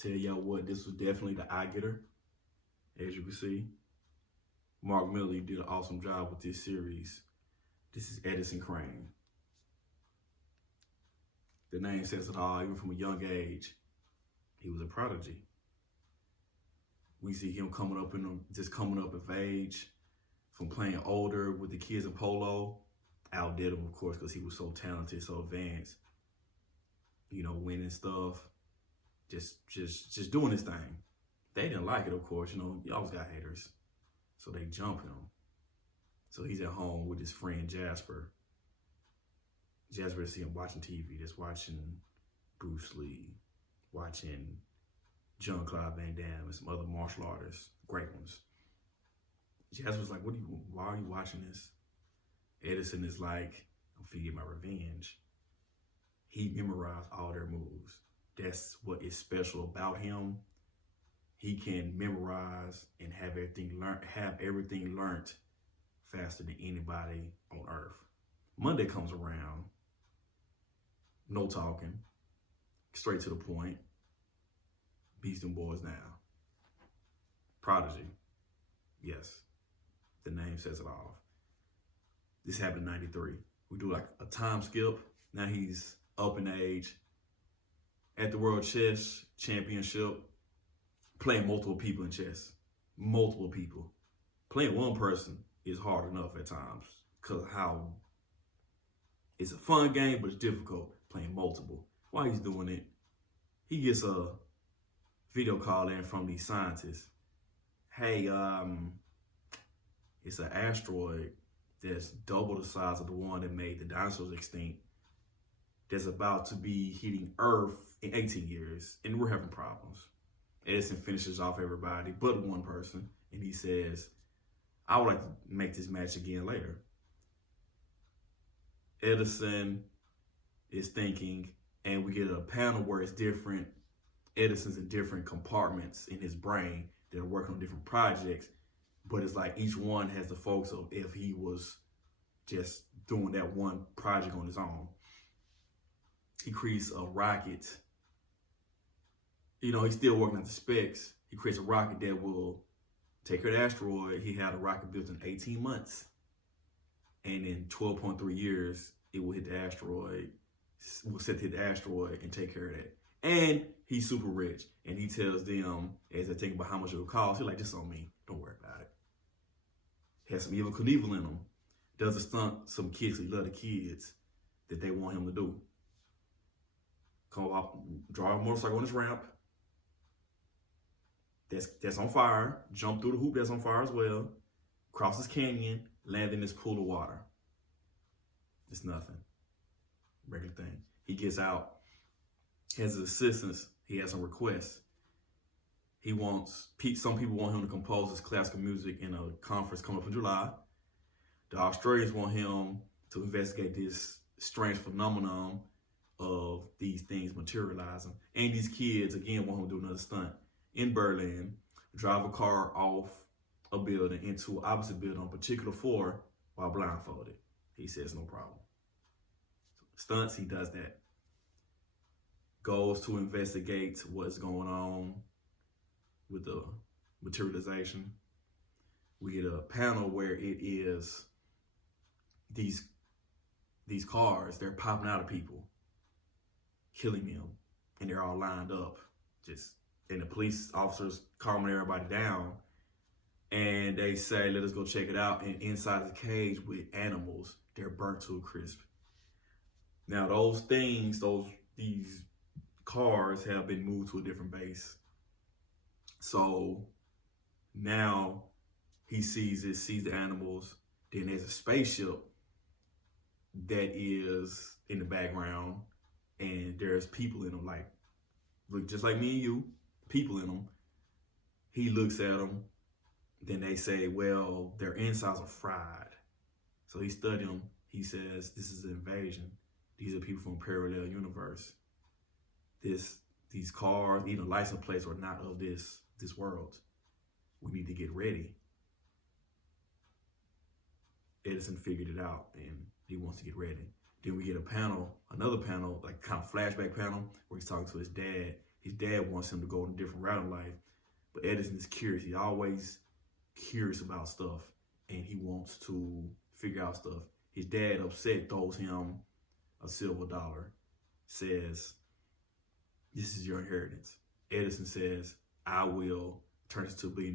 Tell y'all what, this was definitely the eye getter, as you can see. Mark Millar did an awesome job with this series. This is Edmond Crane. The name says it all, even from a young age. He was a prodigy. We see him coming up of age, from playing older with the kids in polo. Outdid him, of course, because he was so talented, so advanced. You know, winning stuff, just doing his thing. They didn't like it, of course. You know, you always got haters, so they jump him. So he's at home with his friend Jasper. Jasper see him watching TV, just watching Bruce Lee, watching Jean-Claude Van Damme and some other martial artists, great ones. Jasper's like, why are you watching this? Edison is like, I'm finna get my revenge. He memorized all their moves. That's what is special about him. He can memorize and have everything learned faster than anybody on earth. Monday comes around, no talking, straight to the point. Beats them boys now. Prodigy. Yes, the name says it all. This happened in 93. We do like a time skip. Now he's up in age. At the World Chess Championship, playing multiple people in chess. Multiple people. Playing one person is hard enough at times because how it's a fun game, but it's difficult playing multiple. While he's doing it, he gets a video call in from these scientists. Hey, it's an asteroid that's double the size of the one that made the dinosaurs extinct that's about to be hitting Earth in 18 years, and we're having problems. Edison finishes off everybody but one person, and he says, I would like to make this match again later. Edison is thinking, and we get a panel where it's different. Edison's in different compartments in his brain that are working on different projects, but it's like each one has the focus of if he was just doing that one project on his own. He creates a rocket. You know, he's still working on the specs. He creates a rocket that will take care of the asteroid. He had a rocket built in 18 months. And in 12.3 years, it will hit the asteroid, will set to hit the asteroid and take care of that. And he's super rich. And he tells them, as they think about how much it will cost, he's like, this on me. Don't worry about it. Has some evil Knievel in him. Does a stunt, some kids, he love the kids, that they want him to do. Come up, draw a motorcycle on this ramp. That's on fire. Jump through the hoop that's on fire as well. Cross this canyon, land in this pool of water. It's nothing. Regular thing. He gets out. Has his assistants. He has some requests. He wants, some people want him to compose his classical music in a conference coming up in July. The Australians want him to investigate this strange phenomenon of these things materializing. And these kids, again, want him to do another stunt in Berlin, drive a car off a building into an opposite building on a particular floor while blindfolded. He says no problem. Stunts, he does that. Goes to investigate what's going on with the materialization. We get a panel where it is these cars, they're popping out of people, killing them, and they're all lined up. And the police officers calming everybody down, and they say, let us go check it out. And inside the cage with animals, they're burnt to a crisp. Now these cars have been moved to a different base. So now he sees the animals. Then there's a spaceship that is in the background, and there's people in them, like, look just like me and you, people in them. He looks at them. Then they say, well, their insides are fried. So he studied them. He says, this is an invasion. These are people from a parallel universe. These cars, even license plates, are not of this world. We need to get ready. Edison figured it out, and he wants to get ready. Then we get another panel, like kind of flashback panel, where he's talking to his dad. His dad wants him to go in a different route in life. But Edison is curious. He's always curious about stuff, and he wants to figure out stuff. His dad, upset, throws him a silver dollar, says, "This is your inheritance." Edison says, "I will turn this to $1 billion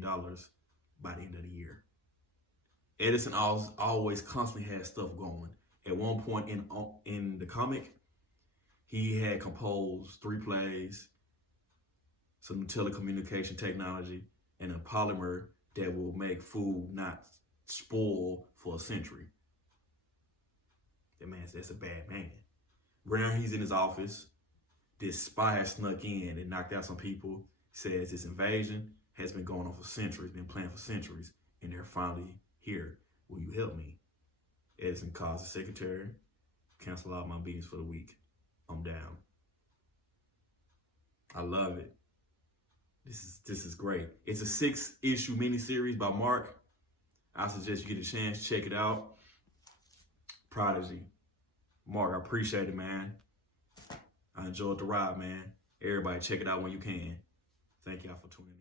by the end of the year." Edison always constantly had stuff going. At one point in the comic, he had composed 3 plays, some telecommunication technology, and a polymer that will make food not spoil for a century. That's a bad man. Right now he's in his office. This spy has snuck in and knocked out some people. Says this invasion has been going on for centuries, been planned for centuries, and they're finally here. Will you help me? Edison calls the secretary, cancel all my meetings for the week. I'm down. I love it. This is great. It's a 6-issue miniseries by Mark. I suggest you get a chance, check it out. Prodigy. Mark, I appreciate it, man. I enjoyed the ride, man. Everybody check it out when you can. Thank y'all for tuning in.